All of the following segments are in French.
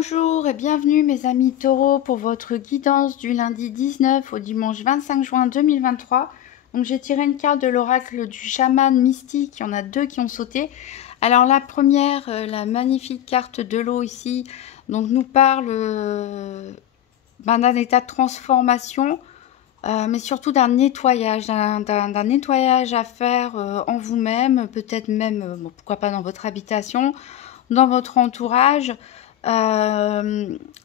Bonjour et bienvenue mes amis taureaux pour votre guidance du lundi 19 au dimanche 25 juin 2023. Donc j'ai tiré une carte de l'oracle du chaman mystique, il y en a deux qui ont sauté. Alors la première, la magnifique carte de l'eau ici, donc nous parle d'un état de transformation, mais surtout d'un nettoyage, d'un nettoyage à faire en vous-même, peut-être même, bon, pourquoi pas dans votre habitation, dans votre entourage.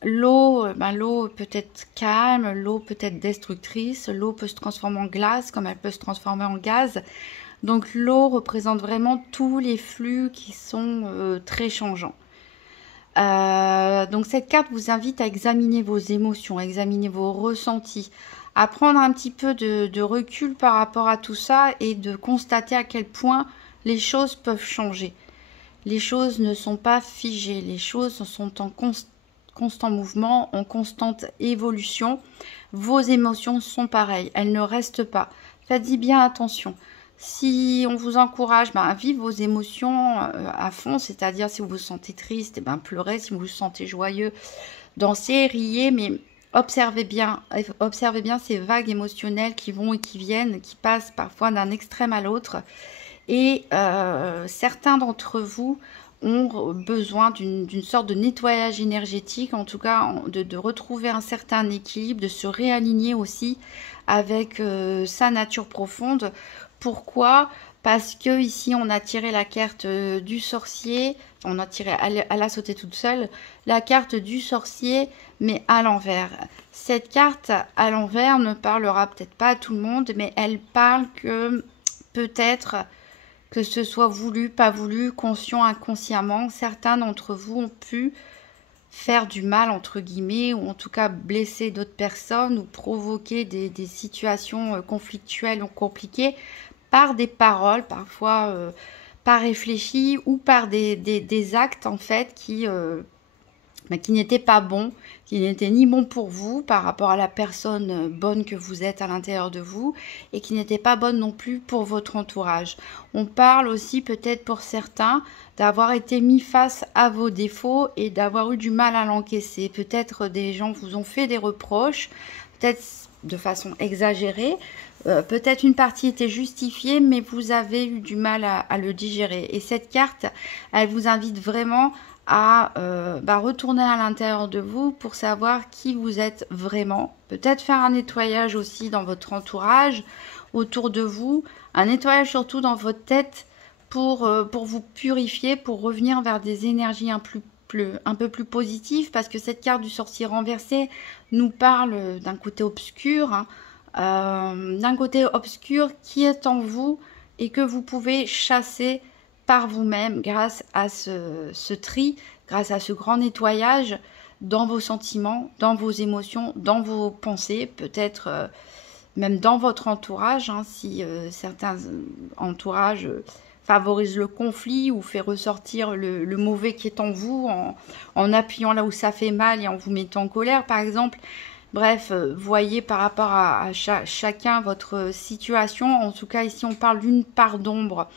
L'eau peut être calme, l'eau peut être destructrice, l'eau peut se transformer en glace comme elle peut se transformer en gaz. Donc l'eau représente vraiment tous les flux qui sont très changeants. Donc cette carte vous invite à examiner vos émotions, à examiner vos ressentis, à prendre un petit peu de recul par rapport à tout ça et de constater à quel point les choses peuvent changer. Les choses ne sont pas figées, les choses sont en constant mouvement, en constante évolution. Vos émotions sont pareilles, elles ne restent pas. Faites-y bien attention. Si on vous encourage à vivre vos émotions à fond, c'est-à-dire si vous vous sentez triste, pleurez, si vous vous sentez joyeux, dansez, riez, mais observez bien ces vagues émotionnelles qui vont et qui viennent, qui passent parfois d'un extrême à l'autre. Et certains d'entre vous ont besoin d'une sorte de nettoyage énergétique, en tout cas de retrouver un certain équilibre, de se réaligner aussi avec sa nature profonde. Pourquoi? Parce que ici on a tiré la carte du sorcier, on a tiré, elle a sauté toute seule, la carte du sorcier, mais à l'envers. Cette carte à l'envers ne parlera peut-être pas à tout le monde, mais elle parle que peut-être que ce soit voulu, pas voulu, conscient, inconsciemment, certains d'entre vous ont pu faire du mal, entre guillemets, ou en tout cas blesser d'autres personnes, ou provoquer des situations conflictuelles ou compliquées par des paroles, parfois pas réfléchies, ou par des actes, en fait, qui n'étaient pas bons, qui n'étaient ni bons pour vous par rapport à la personne bonne que vous êtes à l'intérieur de vous et qui n'étaient pas bonnes non plus pour votre entourage. On parle aussi peut-être pour certains d'avoir été mis face à vos défauts et d'avoir eu du mal à l'encaisser. Peut-être des gens vous ont fait des reproches, peut-être de façon exagérée, peut-être une partie était justifiée, mais vous avez eu du mal à le digérer. Et cette carte, elle vous invite vraiment à retourner à l'intérieur de vous pour savoir qui vous êtes vraiment. Peut-être faire un nettoyage aussi dans votre entourage, autour de vous, un nettoyage surtout dans votre tête pour vous purifier, pour revenir vers des énergies un peu plus positives, parce que cette carte du sorcier renversé nous parle d'un côté obscur, d'un côté obscur qui est en vous et que vous pouvez chasser par vous-même grâce à ce tri, grâce à ce grand nettoyage dans vos sentiments, dans vos émotions, dans vos pensées, peut-être même dans votre entourage, si certains entourages favorisent le conflit ou fait ressortir le mauvais qui est en vous en appuyant là où ça fait mal et en vous mettant en colère par exemple. Bref, voyez par rapport à chacun votre situation. En tout cas ici on parle d'une part d'ombre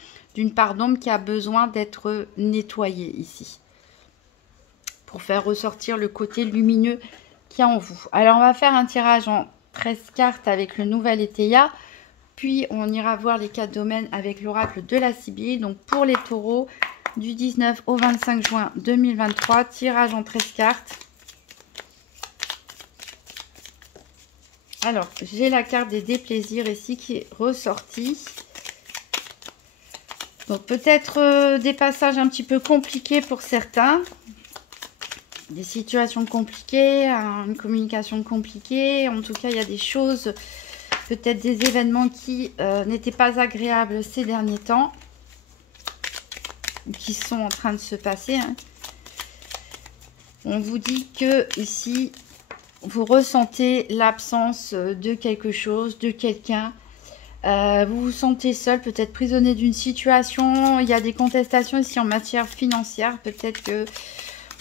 qui a besoin d'être nettoyée ici, pour faire ressortir le côté lumineux qu'il y a en vous. Alors on va faire un tirage en 13 cartes avec le nouvel Étéia, puis on ira voir les 4 domaines avec l'oracle de la Sibylle. Donc pour les taureaux, du 19 au 25 juin 2023, tirage en 13 cartes. Alors, j'ai la carte des déplaisirs ici qui est ressortie. Donc peut-être des passages un petit peu compliqués pour certains, des situations compliquées, une communication compliquée. En tout cas, il y a des choses, peut-être des événements qui n'étaient pas agréables ces derniers temps, qui sont en train de se passer. On vous dit que ici, vous ressentez l'absence de quelque chose, de quelqu'un. Vous vous sentez seul, peut-être prisonnier d'une situation. Il y a des contestations ici en matière financière. Peut-être que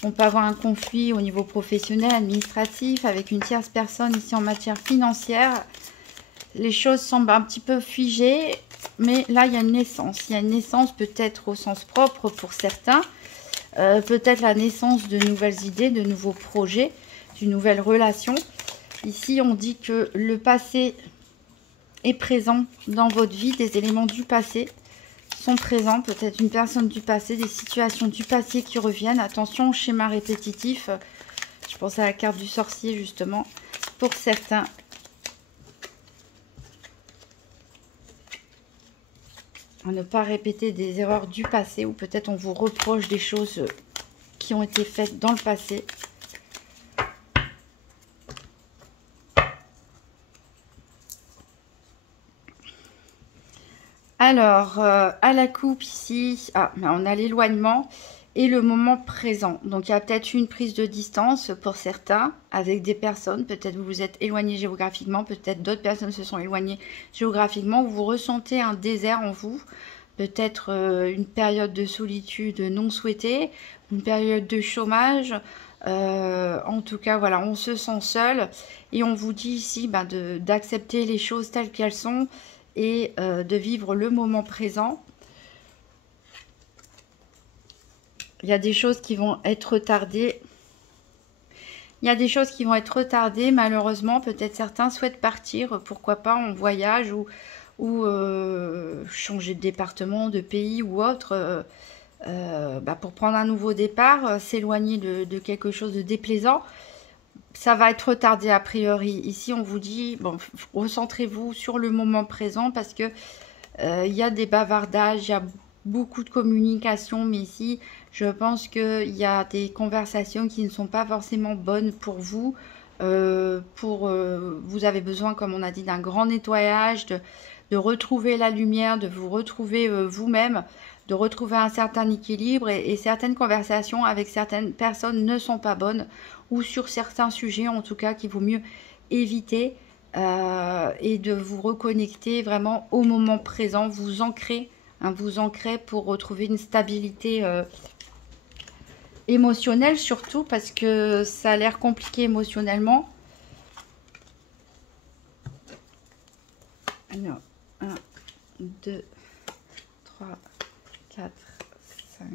on peut avoir un conflit au niveau professionnel, administratif, avec une tierce personne ici en matière financière. Les choses semblent un petit peu figées, mais là il y a une naissance. Il y a une naissance peut-être au sens propre pour certains. peut-être la naissance de nouvelles idées, de nouveaux projets, d'une nouvelle relation. Ici, on dit que le passé est présent dans votre vie, des éléments du passé sont présents, peut-être une personne du passé, des situations du passé qui reviennent. Attention au schéma répétitif. Je pense à la carte du sorcier, justement, pour certains. À ne pas répéter des erreurs du passé, ou peut-être on vous reproche des choses qui ont été faites dans le passé. Alors, à la coupe ici, on a l'éloignement et le moment présent. Donc, il y a peut-être une prise de distance pour certains avec des personnes. Peut-être vous vous êtes éloigné géographiquement, peut-être d'autres personnes se sont éloignées géographiquement. Vous ressentez un désert en vous, peut-être une période de solitude non souhaitée, une période de chômage. En tout cas, voilà, on se sent seul et on vous dit ici d'accepter les choses telles qu'elles sont et de vivre le moment présent. Il y a des choses qui vont être retardées. Il y a des choses qui vont être retardées, malheureusement. Peut-être certains souhaitent partir, pourquoi pas en voyage ou changer de département, de pays ou autre, pour prendre un nouveau départ, s'éloigner de quelque chose de déplaisant. Ça va être retardé a priori. Ici, on vous dit, bon, recentrez-vous sur le moment présent parce que il y a des bavardages, il y a beaucoup de communication, mais ici, je pense qu'il y a des conversations qui ne sont pas forcément bonnes pour vous. Vous avez besoin, comme on a dit, d'un grand nettoyage, de retrouver la lumière, de vous retrouver vous-même, de retrouver un certain équilibre et certaines conversations avec certaines personnes ne sont pas bonnes ou sur certains sujets en tout cas qu'il vaut mieux éviter et de vous reconnecter vraiment au moment présent, vous ancrer pour retrouver une stabilité émotionnelle surtout parce que ça a l'air compliqué émotionnellement. Alors, 1, 2, 3, 4, 5,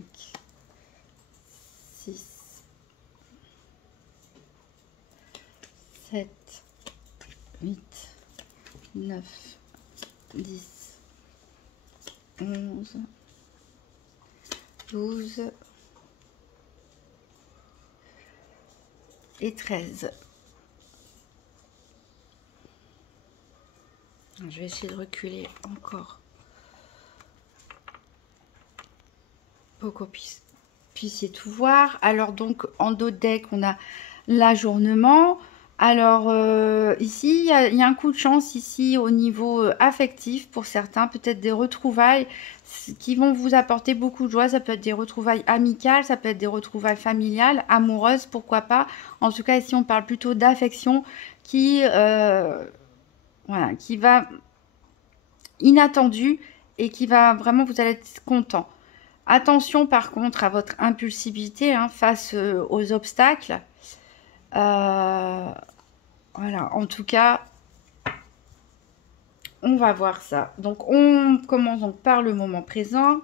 6, 7, 8, 9, 10, 11, 12 et 13. Je vais essayer de reculer encore pour qu'on puissiez tout voir. Alors donc en dos de deck on a l'ajournement. Alors ici il y a un coup de chance ici au niveau affectif pour certains, peut-être des retrouvailles qui vont vous apporter beaucoup de joie. Ça peut être des retrouvailles amicales, ça peut être des retrouvailles familiales, amoureuses, pourquoi pas. En tout cas ici on parle plutôt d'affection qui voilà, qui va inattendu et qui va vraiment, vous allez être content. Attention par contre à votre impulsivité face aux obstacles. Voilà, en tout cas, on va voir ça. Donc, on commence donc par le moment présent.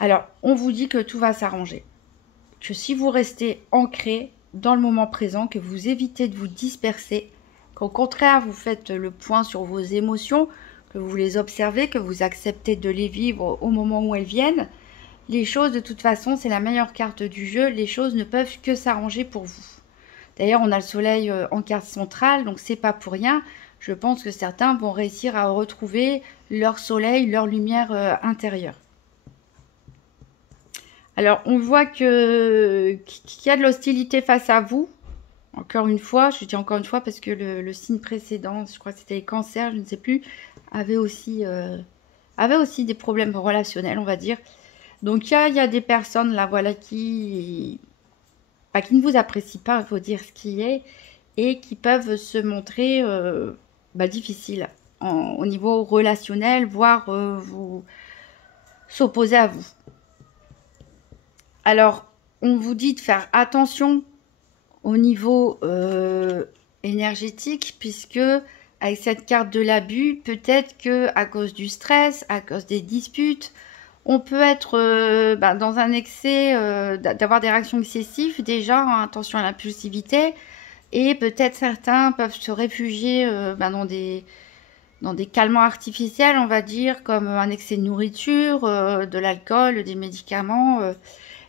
Alors, on vous dit que tout va s'arranger. Que si vous restez ancré dans le moment présent, que vous évitez de vous disperser, qu'au contraire, vous faites le point sur vos émotions, que vous les observez, que vous acceptez de les vivre au moment où elles viennent. Les choses, de toute façon, c'est la meilleure carte du jeu. Les choses ne peuvent que s'arranger pour vous. D'ailleurs, on a le soleil en carte centrale, donc c'est pas pour rien. Je pense que certains vont réussir à retrouver leur soleil, leur lumière intérieure. Alors, on voit qu'il y a de l'hostilité face à vous. Encore une fois, je dis encore une fois parce que le signe précédent, je crois que c'était les cancers, je ne sais plus, avait aussi des problèmes relationnels, on va dire. Donc, il y a des personnes là, voilà, qui ne vous apprécient pas, il faut dire ce qui est, et qui peuvent se montrer difficiles au niveau relationnel, voire vous s'opposer à vous. Alors, on vous dit de faire attention au niveau énergétique, puisque avec cette carte de l'abus, peut-être que à cause du stress, à cause des disputes, On peut être dans un excès, d'avoir des réactions excessives déjà, hein, attention à l'impulsivité, et peut-être certains peuvent se réfugier dans des calmants artificiels, on va dire, comme un excès de nourriture, de l'alcool, des médicaments,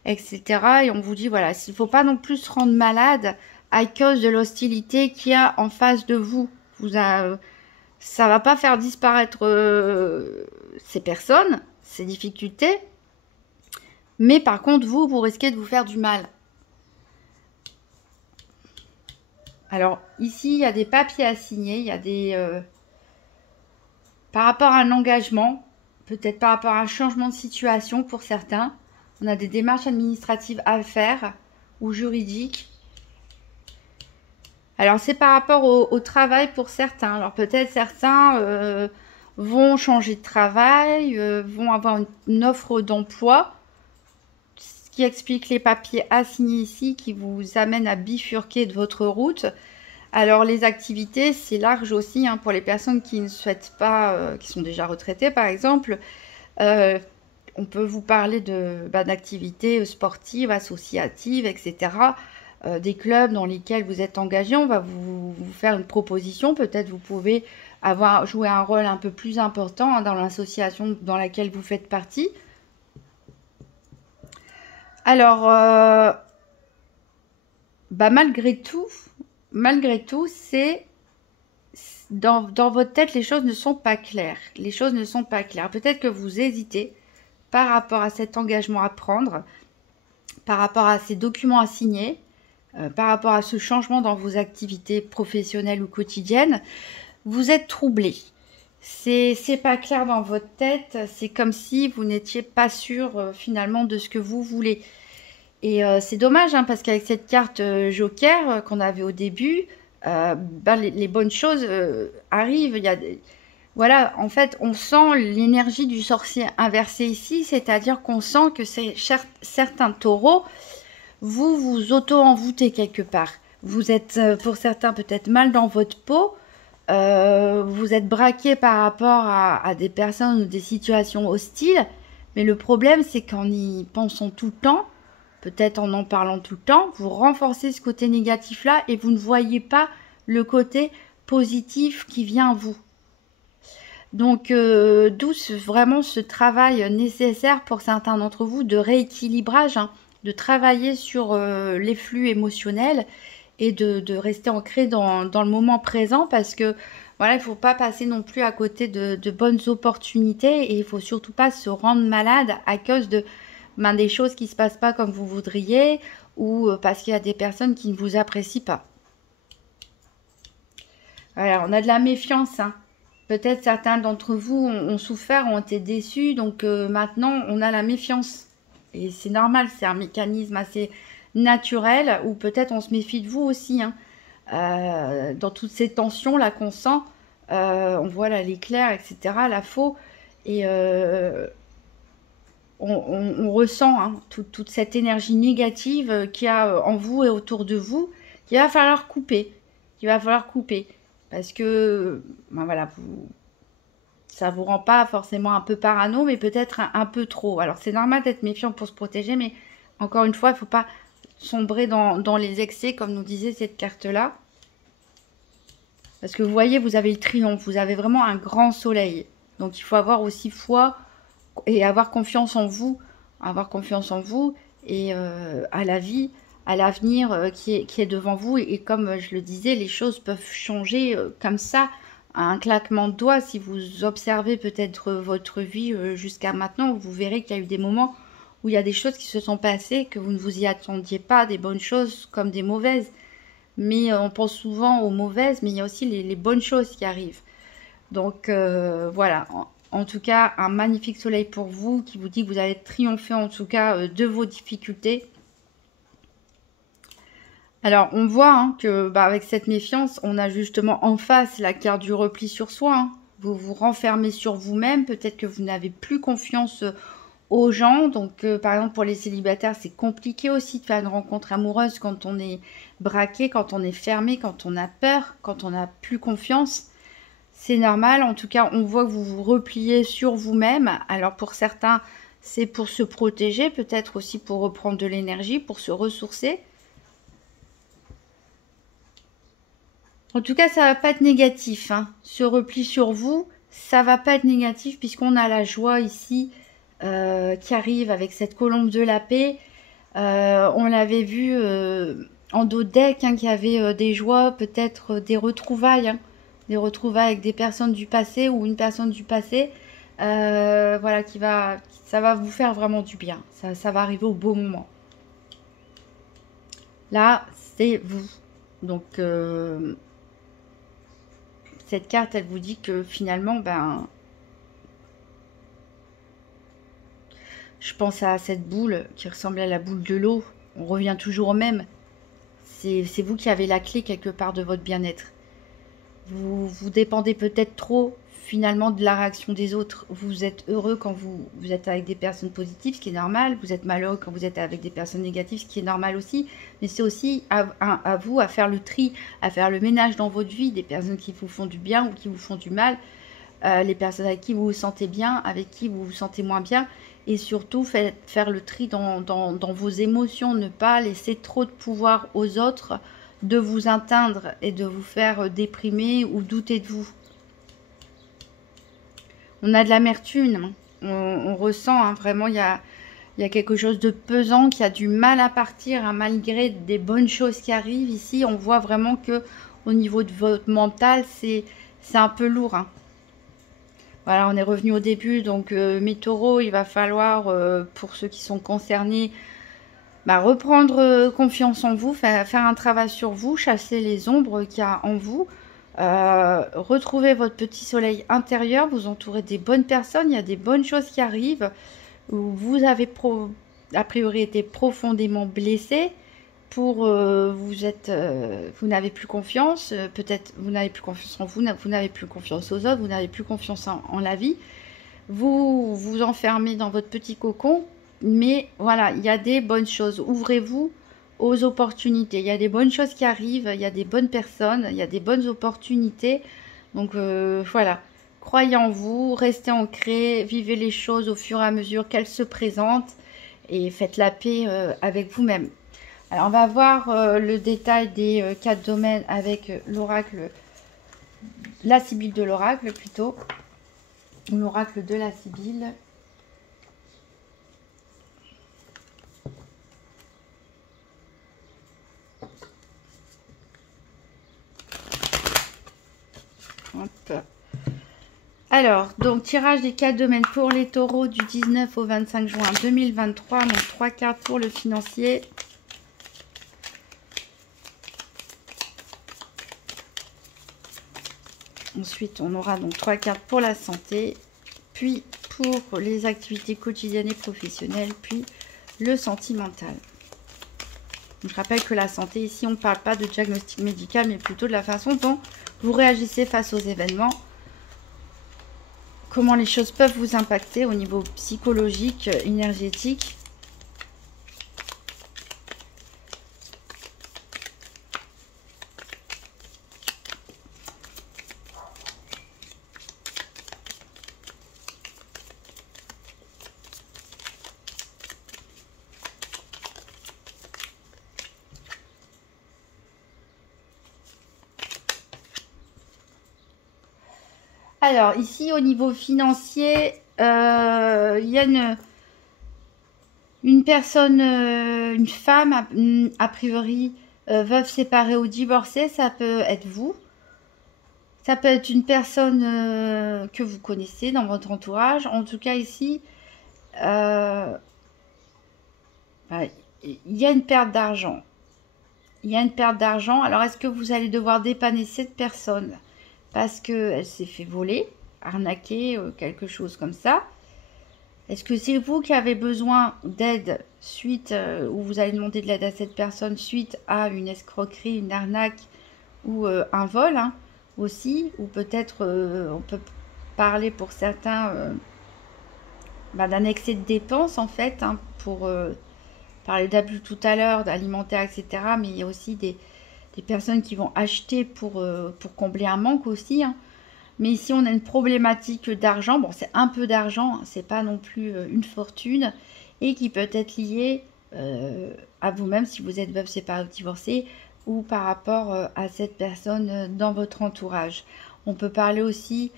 etc. Et on vous dit, voilà, s'il ne faut pas non plus se rendre malade à cause de l'hostilité qu'il y a en face de vous. Ça va pas faire disparaître ces personnes, ces difficultés, mais par contre, vous risquez de vous faire du mal. Alors, ici, il y a des papiers à signer, il y a des... par rapport à un engagement, peut-être par rapport à un changement de situation pour certains, on a des démarches administratives à faire ou juridiques. Alors, c'est par rapport au travail pour certains. Alors, peut-être certains vont changer de travail, vont avoir une offre d'emploi, ce qui explique les papiers à signer ici, qui vous amènent à bifurquer de votre route. Alors, les activités, c'est large aussi, hein, pour les personnes qui ne souhaitent pas, qui sont déjà retraitées, par exemple. On peut vous parler d'activités sportives, associatives, etc. Des clubs dans lesquels vous êtes engagé. On va vous faire une proposition. Peut-être vous pouvez jouer un rôle un peu plus important, hein, dans l'association dans laquelle vous faites partie. Alors, malgré tout, c'est dans votre tête, les choses ne sont pas claires. Les choses ne sont pas claires. Peut-être que vous hésitez par rapport à cet engagement à prendre, par rapport à ces documents à signer, par rapport à ce changement dans vos activités professionnelles ou quotidiennes. Vous êtes troublé. C'est pas clair dans votre tête. C'est comme si vous n'étiez pas sûr finalement de ce que vous voulez. Et c'est dommage, hein, parce qu'avec cette carte Joker qu'on avait au début, les bonnes choses arrivent. Voilà, en fait, on sent l'énergie du sorcier inversé ici, c'est-à-dire qu'on sent que certains taureaux, vous auto-envoûtez quelque part. Vous êtes, pour certains, peut-être mal dans votre peau. Vous êtes braqué par rapport à des personnes ou des situations hostiles. Mais le problème, c'est qu'en y pensant tout le temps, peut-être en parlant tout le temps, vous renforcez ce côté négatif-là et vous ne voyez pas le côté positif qui vient à vous. Donc, d'où vraiment ce travail nécessaire pour certains d'entre vous de rééquilibrage, hein, de travailler sur les flux émotionnels et de rester ancré dans le moment présent, parce que voilà, il ne faut pas passer non plus à côté de bonnes opportunités, et il ne faut surtout pas se rendre malade à cause des choses qui ne se passent pas comme vous voudriez, ou parce qu'il y a des personnes qui ne vous apprécient pas. Voilà, on a de la méfiance, hein. Peut-être certains d'entre vous ont souffert, ont été déçus, donc maintenant on a la méfiance. Et c'est normal, c'est un mécanisme assez naturel, ou peut-être on se méfie de vous aussi, hein. Dans toutes ces tensions là qu'on sent, on voit là l'éclair, etc., la faux, et on ressent, hein, toute cette énergie négative qu'il y a en vous et autour de vous, qu'il va falloir couper, parce que voilà, ça vous rend pas forcément un peu parano, mais peut-être un peu trop. Alors c'est normal d'être méfiant pour se protéger, mais encore une fois, il ne faut pas sombrer dans les excès, comme nous disait cette carte-là. Parce que vous voyez, vous avez le triomphe, vous avez vraiment un grand soleil. Donc il faut avoir aussi foi et avoir confiance en vous. Et à la vie, à l'avenir qui est devant vous. Et comme je le disais, les choses peuvent changer comme ça, à un claquement de doigts. Si vous observez peut-être votre vie jusqu'à maintenant, vous verrez qu'il y a eu des moments où il y a des choses qui se sont passées, que vous ne vous y attendiez pas, des bonnes choses comme des mauvaises. Mais on pense souvent aux mauvaises, mais il y a aussi les bonnes choses qui arrivent. Donc voilà, en tout cas, un magnifique soleil pour vous, qui vous dit que vous allez triompher en tout cas de vos difficultés. Alors, on voit, hein, que avec cette méfiance, on a justement en face la carte du repli sur soi, hein. Vous vous renfermez sur vous-même, peut-être que vous n'avez plus confiance aux gens. Donc, par exemple, pour les célibataires, c'est compliqué aussi de faire une rencontre amoureuse quand on est braqué, quand on est fermé, quand on a peur, quand on n'a plus confiance. C'est normal. En tout cas, on voit que vous vous repliez sur vous-même. Alors pour certains, c'est pour se protéger, peut-être aussi pour reprendre de l'énergie, pour se ressourcer. En tout cas, ça va pas être négatif, hein. Ce repli sur vous, ça va pas être négatif puisqu'on a la joie ici qui arrive avec cette colombe de la paix. On l'avait vu en dos de deck, hein, qu'il y avait des joies, peut-être des retrouvailles, hein, des retrouvailles avec des personnes du passé ou une personne du passé. Voilà, ça va vous faire vraiment du bien. Ça va arriver au beau moment. Là, c'est vous. Donc, cette carte, elle vous dit que finalement, ben, je pense à cette boule qui ressemble à la boule de l'eau. On revient toujours au même. C'est vous qui avez la clé quelque part de votre bien-être. Vous dépendez peut-être trop finalement de la réaction des autres. Vous êtes heureux quand vous êtes avec des personnes positives, ce qui est normal. Vous êtes malheureux quand vous êtes avec des personnes négatives, ce qui est normal aussi. Mais c'est aussi à vous à faire le tri, à faire le ménage dans votre vie, des personnes qui vous font du bien ou qui vous font du mal. Les personnes avec qui vous vous sentez bien, avec qui vous vous sentez moins bien. Et surtout, faire le tri dans vos émotions, ne pas laisser trop de pouvoir aux autres de vous atteindre et de vous faire déprimer ou douter de vous. On a de l'amertume, on ressent, hein, vraiment, il y a quelque chose de pesant qui a du mal à partir, hein, malgré des bonnes choses qui arrivent. Ici, on voit vraiment que au niveau de votre mental, c'est un peu lourd, hein. Voilà, on est revenu au début, donc mes taureaux, il va falloir, pour ceux qui sont concernés, bah, reprendre confiance en vous, faire un travail sur vous, chasser les ombres qu'il y a en vous, retrouver votre petit soleil intérieur, vous entourer des bonnes personnes, il y a des bonnes choses qui arrivent, vous avez a priori été profondément blessé, vous n'avez plus confiance, peut-être vous n'avez plus confiance en vous, vous n'avez plus confiance aux autres, vous n'avez plus confiance en la vie, vous vous enfermez dans votre petit cocon, mais voilà, il y a des bonnes choses, ouvrez-vous aux opportunités, il y a des bonnes choses qui arrivent, il y a des bonnes personnes, il y a des bonnes opportunités, donc voilà, croyez en vous, restez ancrés, vivez les choses au fur et à mesure qu'elles se présentent et faites la paix avec vous-même. Alors, on va voir le détail des 4 domaines avec l'oracle, la Sibylle de l'oracle plutôt, l'oracle de la Sibylle. Hop. Alors, donc, tirage des 4 domaines pour les taureaux du 19 au 25 juin 2023. Donc, 3 cartes pour le financier. Ensuite, on aura donc 3 cartes pour la santé, puis pour les activités quotidiennes et professionnelles, puis le sentimental. Donc, je rappelle que la santé, ici, on ne parle pas de diagnostic médical, mais plutôt de la façon dont vous réagissez face aux événements. Comment les choses peuvent vous impacter au niveau psychologique, énergétique. Alors, ici, au niveau financier, il y a une personne, une femme, a priori, veuve, séparée ou divorcée, ça peut être vous. Ça peut être une personne que vous connaissez dans votre entourage. En tout cas, ici, bah, il y a une perte d'argent. Il y a une perte d'argent. Alors, est-ce que vous allez devoir dépanner cette personne parce qu'elle s'est fait voler, arnaquer, quelque chose comme ça? Est-ce que c'est vous qui avez besoin d'aide suite, ou vous allez demander de l'aide à cette personne suite à une escroquerie, une arnaque ou un vol, hein, aussi? Ou peut-être, on peut parler pour certains bah, d'un excès de dépenses en fait, hein, pour parler d'abus tout à l'heure, d'alimentaire, etc. Mais il y a aussi des personnes qui vont acheter pour combler un manque aussi, hein. Mais ici, on a une problématique d'argent. Bon, c'est un peu d'argent, hein, c'est pas non plus une fortune. Et qui peut être liée à vous-même si vous êtes veuve, séparé ou divorcé, ou par rapport à cette personne dans votre entourage. On peut parler aussi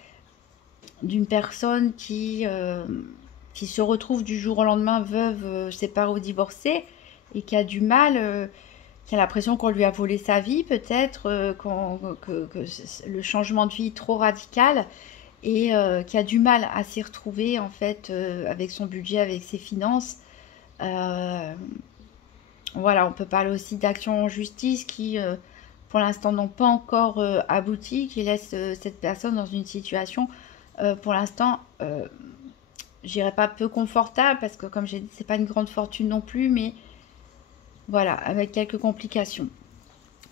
d'une personne qui se retrouve du jour au lendemain veuve, séparée ou divorcée, et qui a du mal, qui a l'impression qu'on lui a volé sa vie peut-être, que le changement de vie est trop radical, et qui a du mal à s'y retrouver en fait avec son budget, avec ses finances. Voilà, on peut parler aussi d'actions en justice qui pour l'instant n'ont pas encore abouti, qui laissent cette personne dans une situation pour l'instant, je dirais pas peu confortable, parce que comme j'ai dit, c'est pas une grande fortune non plus, mais voilà, avec quelques complications.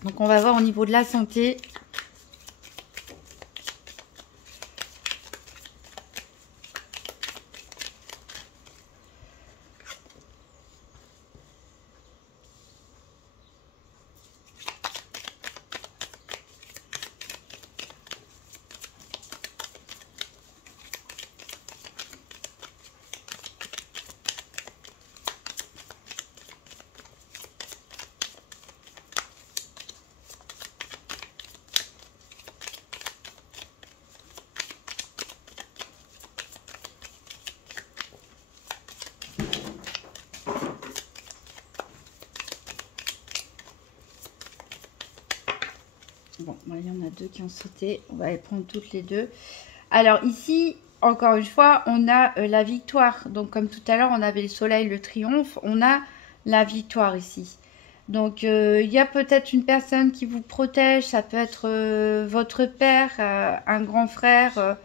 Donc on va voir au niveau de la santé. Bon, il y en a deux qui ont sauté. On va les prendre toutes les deux. Alors ici, encore une fois, on a la victoire. Donc comme tout à l'heure, on avait le soleil, le triomphe. On a la victoire ici. Donc il y a peut-être une personne qui vous protège. Ça peut être votre père, un grand frère,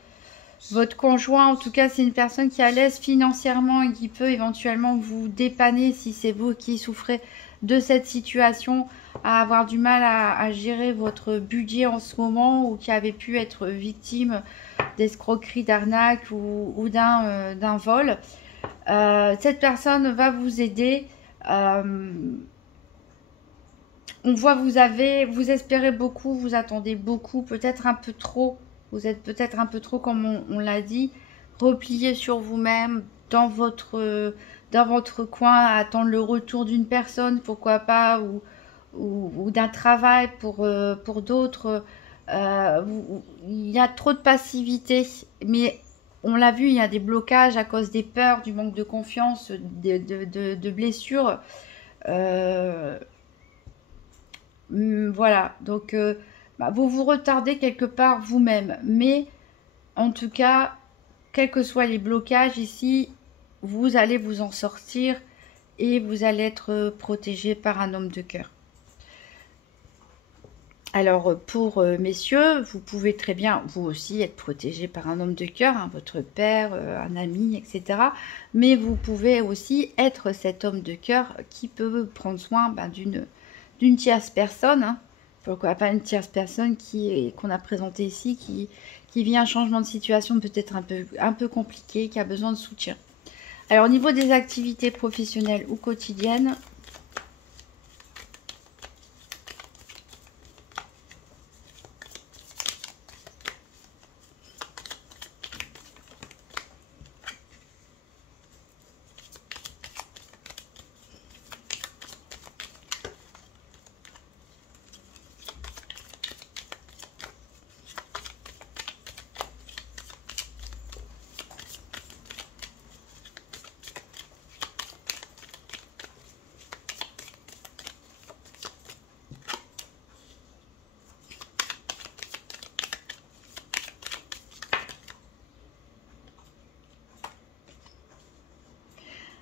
votre conjoint. En tout cas, c'est une personne qui est à l'aise financièrement et qui peut éventuellement vous dépanner si c'est vous qui souffrez de cette situation, à avoir du mal à gérer votre budget en ce moment, ou qui avait pu être victime d'escroquerie, d'arnaque ou d'un vol. Cette personne va vous aider. On voit vous espérez beaucoup, vous attendez beaucoup, peut-être un peu trop. Vous êtes peut-être un peu trop, comme on l'a dit, replié sur vous-même, dans votre coin, à attendre le retour d'une personne, pourquoi pas, ou d'un travail pour d'autres. Il y a trop de passivité, mais on l'a vu, il y a des blocages à cause des peurs, du manque de confiance, de blessures. Voilà, donc vous vous retardez quelque part vous-même, mais en tout cas, quels que soient les blocages ici, vous allez vous en sortir et vous allez être protégé par un homme de cœur. Alors pour messieurs, vous pouvez très bien vous aussi être protégé par un homme de cœur, hein, votre père, un ami, etc. Mais vous pouvez aussi être cet homme de cœur qui peut prendre soin d'une tierce personne, hein. Pourquoi pas une tierce personne qu'on a présentée ici, qui vit un changement de situation peut-être un peu compliqué, qui a besoin de soutien. Alors au niveau des activités professionnelles ou quotidiennes,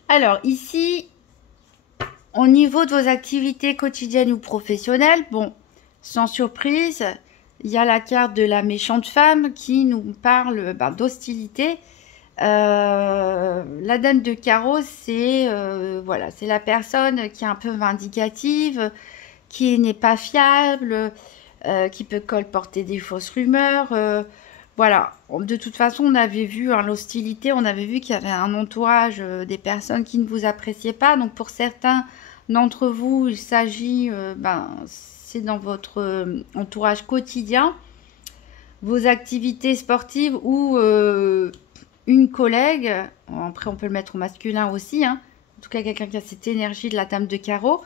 alors ici, au niveau de vos activités quotidiennes ou professionnelles, bon, sans surprise, il y a la carte de la méchante femme qui nous parle d'hostilité. La dame de carreau, c'est voilà, c'est la personne qui est un peu vindicative, qui n'est pas fiable, qui peut colporter des fausses rumeurs. Voilà, de toute façon, on avait vu l'hostilité, on avait vu qu'il y avait un entourage, des personnes qui ne vous appréciaient pas. Donc pour certains d'entre vous, il s'agit, c'est dans votre entourage quotidien. vos activités sportives ou une collègue, après on peut le mettre au masculin aussi, hein, en tout cas quelqu'un qui a cette énergie de la dame de carreau,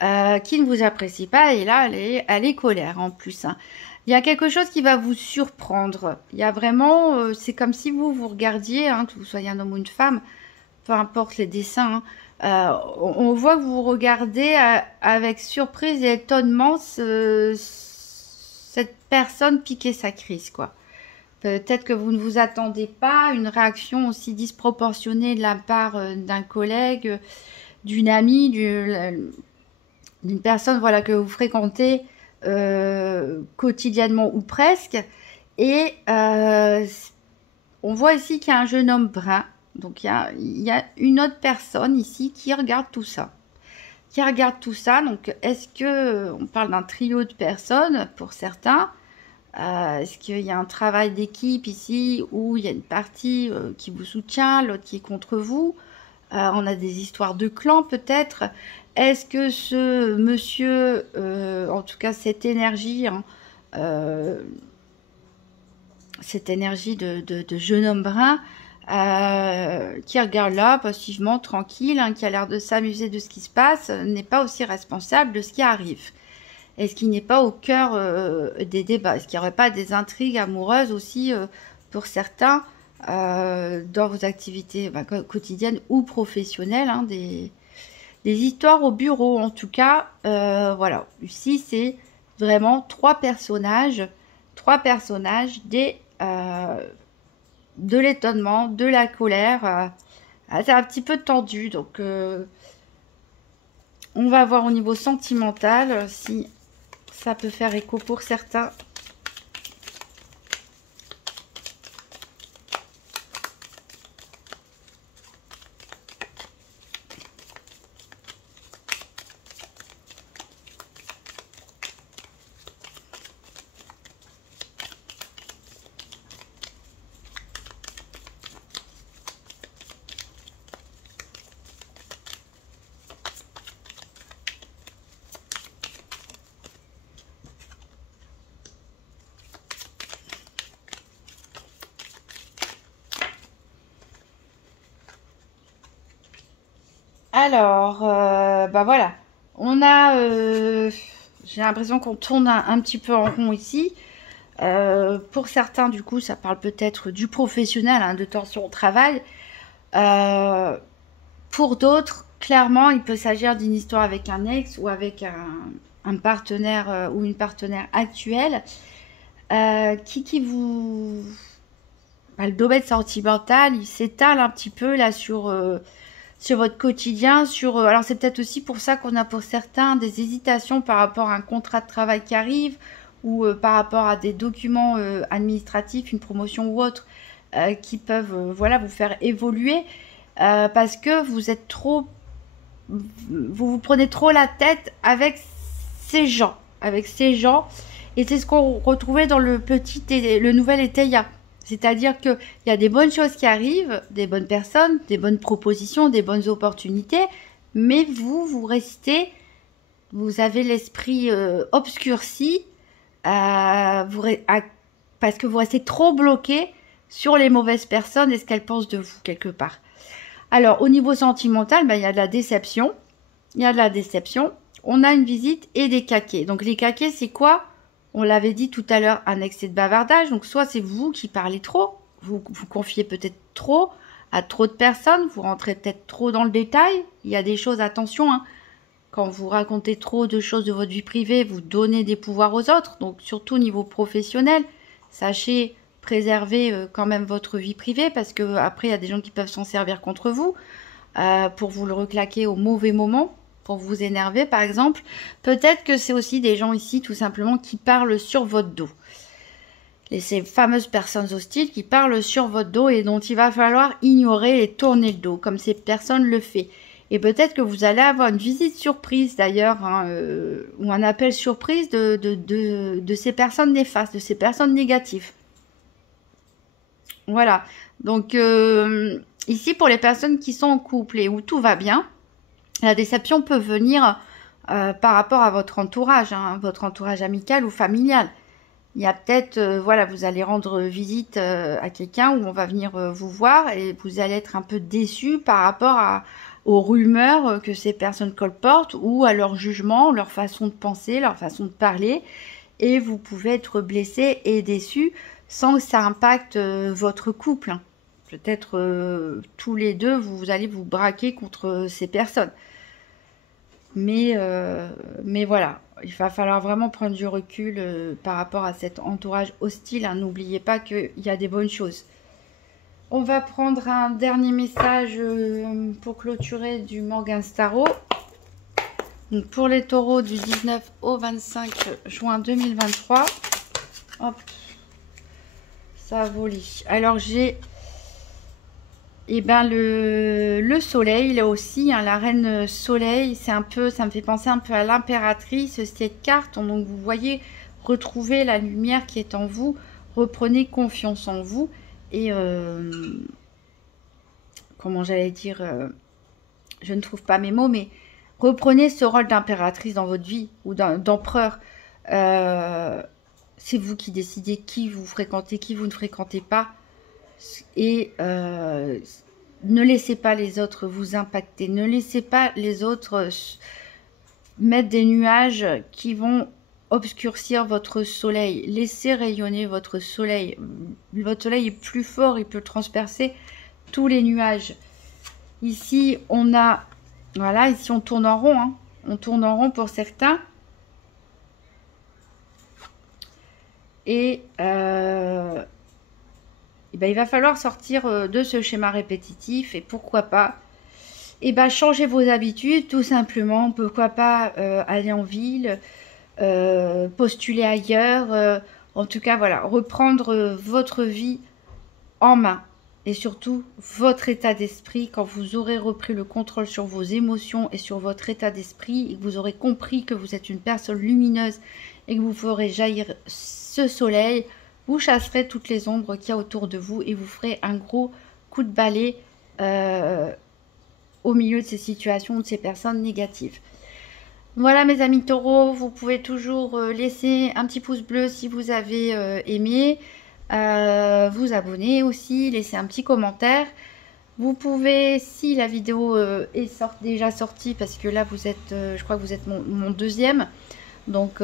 qui ne vous apprécie pas, et là elle est colère en plus, hein. Il y a quelque chose qui va vous surprendre. Il y a vraiment, c'est comme si vous regardiez, hein, que vous soyez un homme ou une femme, peu importe les dessins, hein, on voit que vous regardez avec surprise et étonnement cette personne piquer sa crise, quoi. Peut-être que vous ne vous attendez pas à une réaction aussi disproportionnée de la part d'un collègue, d'une amie, d'une personne, voilà, que vous fréquentez quotidiennement ou presque. Et on voit ici qu'il y a un jeune homme brun. Donc il y a une autre personne ici qui regarde tout ça. Donc est-ce que on parle d'un trio de personnes pour certains? Est-ce qu'il y a un travail d'équipe ici où il y a une partie qui vous soutient, l'autre qui est contre vous? On a des histoires de clans peut-être. Est-ce que ce monsieur, en tout cas cette énergie, hein, cette énergie de jeune homme brun, qui regarde là passivement, tranquille, hein, qui a l'air de s'amuser de ce qui se passe, n'est pas aussi responsable de ce qui arrive? Est-ce qu'il n'est pas au cœur des débats? Est-ce qu'il n'y aurait pas des intrigues amoureuses aussi pour certains dans vos activités quotidiennes ou professionnelles, hein, des histoires au bureau en tout cas? Voilà, ici c'est vraiment trois personnages de l'étonnement, de la colère. C'est un petit peu tendu, donc on va voir au niveau sentimental si ça peut faire écho pour certains. Alors, bah voilà, on a, j'ai l'impression qu'on tourne un petit peu en rond ici. Pour certains, du coup, ça parle peut-être du professionnel, hein, de tension au travail. Pour d'autres, clairement, il peut s'agir d'une histoire avec un ex ou avec un partenaire ou une partenaire actuelle qui vous... Bah, le domaine sentimental, il s'étale un petit peu là sur votre quotidien, alors c'est peut-être aussi pour ça qu'on a pour certains des hésitations par rapport à un contrat de travail qui arrive ou par rapport à des documents administratifs, une promotion ou autre qui peuvent voilà, vous faire évoluer parce que vous êtes trop, vous prenez trop la tête avec ces gens, et c'est ce qu'on retrouvait dans le nouvel Eteia. C'est-à-dire qu'il y a des bonnes choses qui arrivent, des bonnes personnes, des bonnes propositions, des bonnes opportunités, mais vous restez, vous avez l'esprit obscurci, parce que vous restez trop bloqué sur les mauvaises personnes et ce qu'elles pensent de vous, quelque part. Alors, au niveau sentimental, il y a de la déception. On a une visite et des caquets. Donc, les caquets, c'est quoi? On l'avait dit tout à l'heure, un excès de bavardage. Donc, soit c'est vous qui parlez trop, vous confiez peut-être trop à trop de personnes, vous rentrez peut-être trop dans le détail. Il y a des choses, attention, hein, quand vous racontez trop de choses de votre vie privée, vous donnez des pouvoirs aux autres. Donc, surtout au niveau professionnel, sachez préserver quand même votre vie privée parce que après, il y a des gens qui peuvent s'en servir contre vous pour vous le reclaquer au mauvais moment, pour vous énerver par exemple. Peut-être que c'est aussi des gens ici tout simplement qui parlent sur votre dos. Et ces fameuses personnes hostiles qui parlent sur votre dos et dont il va falloir ignorer et tourner le dos comme ces personnes le font. Et peut-être que vous allez avoir une visite surprise d'ailleurs, hein, ou un appel surprise de ces personnes néfastes, de ces personnes négatives. Voilà, donc ici pour les personnes qui sont en couple et où tout va bien, la déception peut venir par rapport à votre entourage, hein, votre entourage amical ou familial. Il y a peut-être, voilà, vous allez rendre visite à quelqu'un où on va venir vous voir et vous allez être un peu déçu par rapport aux rumeurs que ces personnes colportent ou à leur jugement, leur façon de penser, leur façon de parler. Et vous pouvez être blessé et déçu sans que ça impacte votre couple, hein. Peut-être tous les deux, vous allez vous braquer contre ces personnes. Mais voilà, il va falloir vraiment prendre du recul par rapport à cet entourage hostile, hein. N'oubliez pas qu'il y a des bonnes choses. On va prendre un dernier message pour clôturer du Morgan Tarot. Donc pour les taureaux du 19 au 25 juin 2023. Hop, ça a volé. Alors j'ai le soleil là aussi, hein, la reine soleil, c'est un peu, ça me fait penser un peu à l'impératrice, cette carte. Donc vous voyez, retrouvez la lumière qui est en vous, reprenez confiance en vous et comment j'allais dire, je ne trouve pas mes mots, mais reprenez ce rôle d'impératrice dans votre vie ou d'empereur. C'est vous qui décidez qui vous fréquentez, qui vous ne fréquentez pas. Et ne laissez pas les autres vous impacter. Ne laissez pas les autres mettre des nuages qui vont obscurcir votre soleil. Laissez rayonner votre soleil. Votre soleil est plus fort, il peut transpercer tous les nuages. Ici, on a... Voilà, ici on tourne en rond, hein. On tourne en rond pour certains. Et il va falloir sortir de ce schéma répétitif. Et pourquoi pas changer vos habitudes, tout simplement. Pourquoi pas aller en ville, postuler ailleurs. En tout cas, voilà, reprendre votre vie en main. Et surtout, votre état d'esprit, quand vous aurez repris le contrôle sur vos émotions et sur votre état d'esprit, et que vous aurez compris que vous êtes une personne lumineuse et que vous ferez jaillir ce soleil, vous chasserez toutes les ombres qu'il y a autour de vous et vous ferez un gros coup de balai au milieu de ces situations, de ces personnes négatives. Voilà mes amis taureaux, vous pouvez toujours laisser un petit pouce bleu si vous avez aimé. Vous abonner aussi, laisser un petit commentaire. Vous pouvez, si la vidéo est déjà sortie, parce que là vous êtes, je crois que vous êtes mon deuxième, donc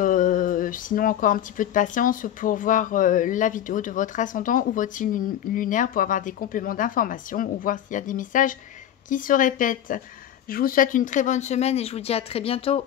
sinon encore un petit peu de patience pour voir la vidéo de votre ascendant ou votre signe lunaire pour avoir des compléments d'information ou voir s'il y a des messages qui se répètent. Je vous souhaite une très bonne semaine et je vous dis à très bientôt.